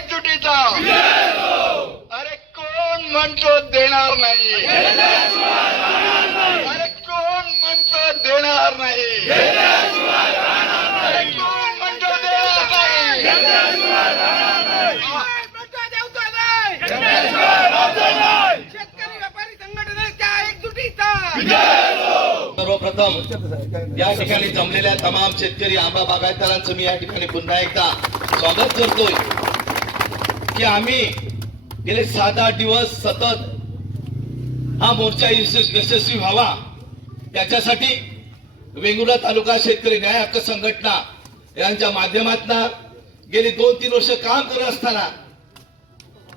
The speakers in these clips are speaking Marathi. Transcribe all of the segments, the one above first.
एकजुटीचा अरे कोण म्हणतो देणार नाही, अरे कोण म्हणतो देणार नाही, अरे कोण म्हणतो देणार नाही. शेतकरी व्यापारी संघटनेच्या एकजुटीचा सर्वप्रथम या ठिकाणी जमलेल्या तमाम शेतकरी आंबा बागायतदारांचं मी या ठिकाणी पुन्हा एकदा स्वागत करतोय की आम्ही गेले 7-8 दिवस सतत हा मोर्चा यशस्वी व्हावा त्याच्यासाठी वेंगुर्ला तालुका शेतकरी न्याय हक्क संघटना यांच्या माध्यमातून गेली 2-3 वर्ष काम करत असताना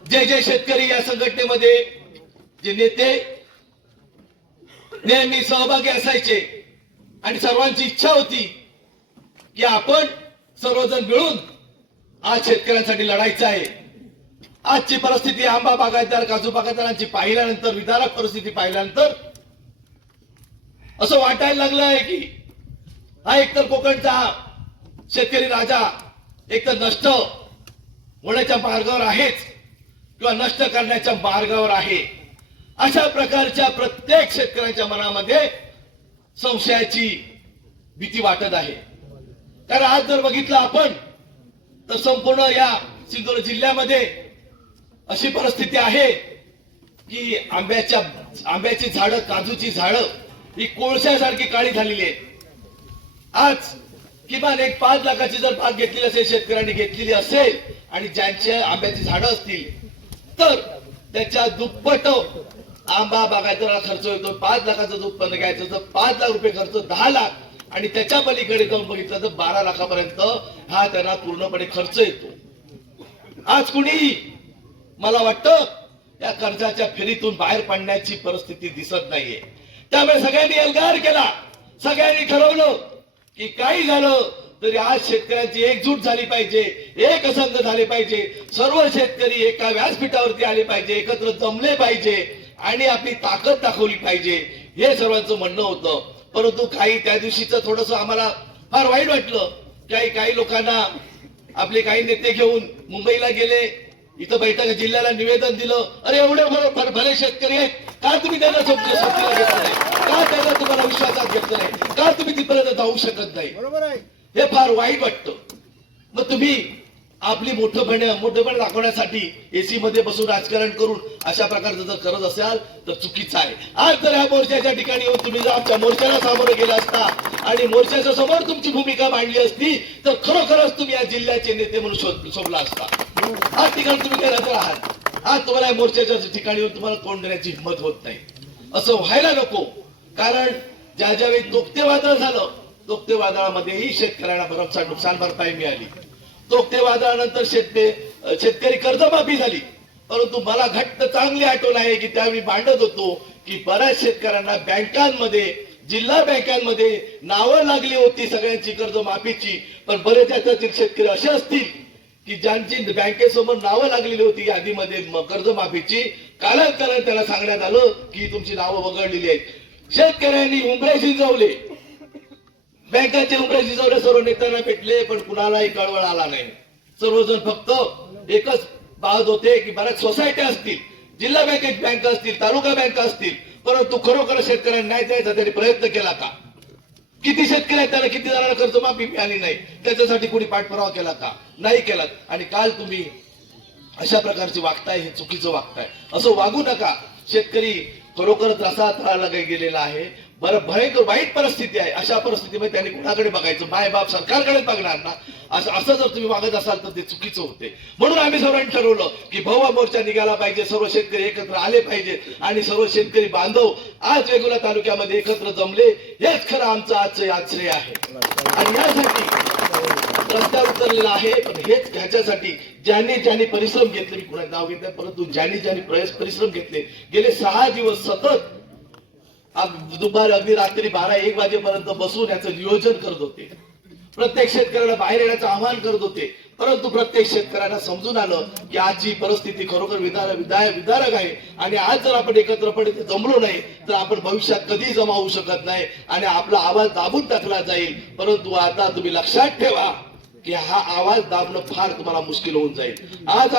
जे शेतकरी या संघटनेमध्ये जे नेते नेहमी सहभागी असायचे आणि सर्वांची इच्छा होती की आपण सर्वजण मिळून आज शेतकऱ्यांसाठी लढायचं आहे. आजची परिस्थिती आंबा बागायतदार काजू बागायतदारांची पाहिल्यानंतर विदारक परिस्थिती पाहिल्यानंतर असं वाटायला लागलं आहे की हा एकतर कोकणचा शेतकरी राजा एकतर नष्ट होण्याच्या मार्गावर आहेच किंवा नष्ट करण्याच्या मार्गावर आहे. अशा प्रकारच्या प्रत्येक शेतकऱ्यांच्या मनामध्ये संशयाची भीती वाटत आहे. कारण आज जर बघितलं आपण तर संपूर्ण या सिंधुदुर्ग जिल्ह्यामध्ये अशी परिस्थिती आहे की आंब्याची झाडं काजूची झाडं ही कोळशासारखी काळी झालेली आहेत. आज किमान एक 5 लाखाची जर बाग घेतलेली असेल शेतकऱ्यांनी घेतलेली असेल आणि ज्यांच्या आंब्याची झाडं असतील तर त्याच्या दुप्पट आंबा बागायतदाराला खर्च होतो. 5 लाखाचं उत्पन्न घ्यायचं तर 5 लाख रुपये खर्च 10 लाख आणि त्याच्या पलीकडे जाऊन बघितलं तर 12 लाखापर्यंत हा त्यांना पूर्णपणे खर्च येतो. आज कुणी मला वाटतं या कर्जाच्या फेरीतून बाहेर पडण्याची परिस्थिती दिसत नाहीये. त्यामुळे सगळ्यांनी एल्गार केला, सगळ्यांनी ठरवलं की काही झालं तरी आज शेतकऱ्यांची एकजूट झाली पाहिजे, एक संघ झाले पाहिजे, सर्व शेतकरी एका व्यासपीठावरती आले पाहिजे, एकत्र जमले पाहिजे आणि आपली ताकद दाखवली पाहिजे हे सर्वांचं म्हणणं होतं. परंतु काही त्या दिवशीचं थोडस आम्हाला फार वाईट वाटलं. काही लोकांना आपले काही नेते घेऊन मुंबईला गेले, इथं बैठक जिल्ह्याला निवेदन दिलं. अरे एवढे भले शेतकरी आहेत का तुम्ही त्यांना सोबतीला घेतलं नाही, का त्यांना तुम्हाला विश्वासात घेतलं नाही, का तुम्ही तिथपर्यंत जाऊ शकत नाही, बरोबर आहे. हे फार वाईट वाटतं. मग तुम्ही आपली मोठेपण दाखवण्यासाठी एसी मध्ये बसून राजकारण करून अशा प्रकारचं जर करत असाल तर चुकीचं आहे. आज जर या मोर्चाच्या ठिकाणी येऊन तुम्ही जर आमच्या मोर्चाला सामोरं गेला असता आणि मोर्चाच्या समोर तुमची भूमिका मांडली असती तर खरोखरच तुम्ही या जिल्ह्याचे नेते म्हणून शोभला असता. आज ठिकाणी तुम्ही काय नजर आहात. आज तुम्हाला या मोर्चाच्या ठिकाणी येऊन तुम्हाला तोंड देण्याची हिंमत होत नाही. असं व्हायला नको. कारण ज्यावेळी तोक्ते वादळ झालं, तोक्ते वादळामध्येही शेतकऱ्यांना भरमसाठ नुकसान भरपाई मिळाली. तोक्ते वादळानंतर शेतकरी कर्जमाफी झाली. परंतु मला घट्ट चांगली आठवण आहे की त्यावेळी भांडत होतो की बऱ्याच शेतकऱ्यांना बँकांमध्ये, जिल्हा बँकांमध्ये नावं लागली होती सगळ्यांची कर्जमाफीची. पण बरेच याच्यातील शेतकरी असे असतील की ज्यांची बँकेसमोर नावं लागलेली होती यादीमध्ये कर्जमाफीची, कालांतराने त्याला सांगण्यात आलं की तुमची नावं वगळलेली आहेत. शेतकऱ्यांनी उंबरे शिजवले, बँकाचे उंबरे शिजवले, सर्व नेत्यांना भेटले पण कुणालाही कळवळ आला नाही. सर्वजण फक्त एकच पाहत होते की बऱ्याच सोसायट्या असतील, जिल्हा बँका असतील, तालुका बँका असतील, परंतु खरोखर शेतकऱ्यांना न्याय द्यायचा त्यांनी प्रयत्न केला का? किती शेतकरी आहेत त्यांना किती जणांना कर्जमाफी मिळाली नाही, त्याच्यासाठी कोणी पाठपुरावा केला का? नाही केला. आणि काल तुम्ही अशा प्रकारचे वागताय, हे चुकीचं वागताय. असं वागू नका. शेतकरी खरोखरच असा तळाला गेलेला आहे. बरं भयंकर वाईट परिस्थिती आहे. अशा परिस्थितीमध्ये त्यांनी कुणाकडे बघायचं? मायबाप सरकारकडे बघणार ना. असं जर तुम्ही वागत असाल तर ते चुकीचं होते. म्हणून आम्ही सर्वांनी ठरवलं की भव्य मोर्चा निघाला पाहिजे, सर्व शेतकरी एकत्र आले पाहिजे आणि सर्व शेतकरी बांधव आज वेंगुर्ला तालुक्यामध्ये एकत्र जमले. हेच खरं आमचं आजचं आश्रय आहे आणि यासाठी रस्त्यावर उतरलेला आहे. पण हेच ह्याच्यासाठी ज्यांनी परिश्रम घेतले, मी कुणाचं नाव घेतलं, परंतु ज्यांनी परिश्रम घेतले, गेले 6 दिवस सतत दुपारी अगदी रात्री 12-1 वाजेपर्यंत बसून याचं नियोजन करत होते. प्रत्येक शेतकऱ्याला बाहेर येण्याचं आवाहन करत होते. परंतु प्रत्येक शेतकऱ्यांना समजून आलं की आजची परिस्थिती खरोखर विदारक आहे आणि आज जर आपण एकत्रपणे जमलो नाही तर आपण भविष्यात कधी जमा होऊ शकत नाही आणि आपला आवाज दाबून टाकला जाईल. परंतु आता तुम्ही लक्षात ठेवा की हा आवाज दाबणं फार तुम्हाला मुश्किल होऊन जाईल. आज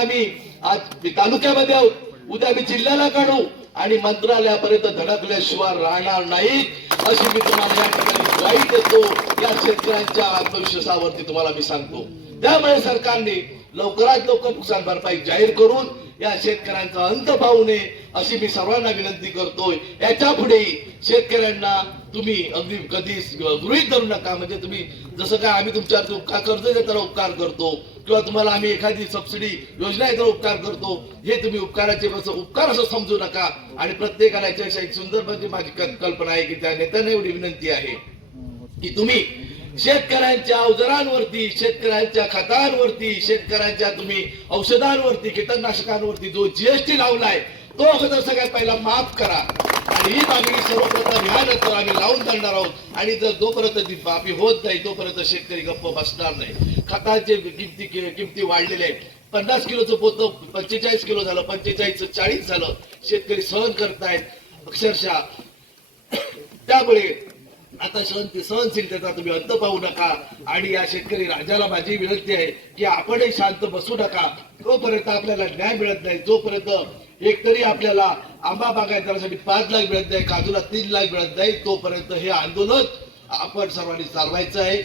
तालुक्यामध्ये आहोत, उद्या मी जिल्ह्याला काढू आणि मंत्रालयापर्यंत धडकल्याशिवाय राहणार नाही, अशी मी तुम्हाला या ठिकाणी ग्वाही देतो. या शेतकऱ्यांच्या आत्मविश्वासावरती तुम्हाला मी सांगतो. त्यामुळे सरकारने लवकरात लवकर नुकसान भरपाई जाहीर करून या शेतकऱ्यांचा अंत पाहू नये अशी मी सर्वांना विनंती करतोय. याच्या पुढे शेतकऱ्यांना तुम्ही अगदी कधी गृहीत धरू नका. म्हणजे तुम्ही जसं काय आम्ही तुमच्यावर उपकार कर्ज देताना उपकार करतो किंवा तुम्हाला आम्ही एखादी सबसिडी योजना देताना उपकार करतो, हे तुम्ही उपकाराचे उपकार असं समजू नका. आणि प्रत्येकाला याच्यापेक्षा एक सुंदर म्हणजे माझी कल्पना आहे की त्या नेत्यांना एवढी विनंती आहे की तुम्ही शेतकऱ्यांच्या अवजारांवरती, शेतकऱ्यांच्या खतांवरती, शेतकऱ्यांच्या तुम्ही औषधांवरती, कीटकनाशकांवरती जो जीएसटी लावलाय तो अगोदर सगळ्यात पहिला माफ करा. आणि ही मागणी सर्वप्रथम ह्यानंतर आम्ही लावून धरणार आहोत. आणि जर जोपर्यंत ती माफी होत नाही तोपर्यंत शेतकरी गप्प बसणार नाही. खतांचे किमती वाढलेले आहेत. 50 किलोचं पोतं 45 किलो झालं, 45चं 40 झालं. शेतकरी सहन करतायत अक्षरशः. त्यामुळे आता सहनशीलतेचा तुम्ही अंत पाहू नका. आणि या शेतकरी राजाला माझी विनंती आहे की आपणही शांत बसू नका. जोपर्यंत आपल्याला न्याय मिळत नाही, जोपर्यंत एकतरी आपल्याला आंबा बागायतदारासाठी 5 लाख मिळत नाही, काजूला 3 लाख मिळत नाही, तोपर्यंत हे आंदोलन आपण सर्वांनी चालवायचं आहे.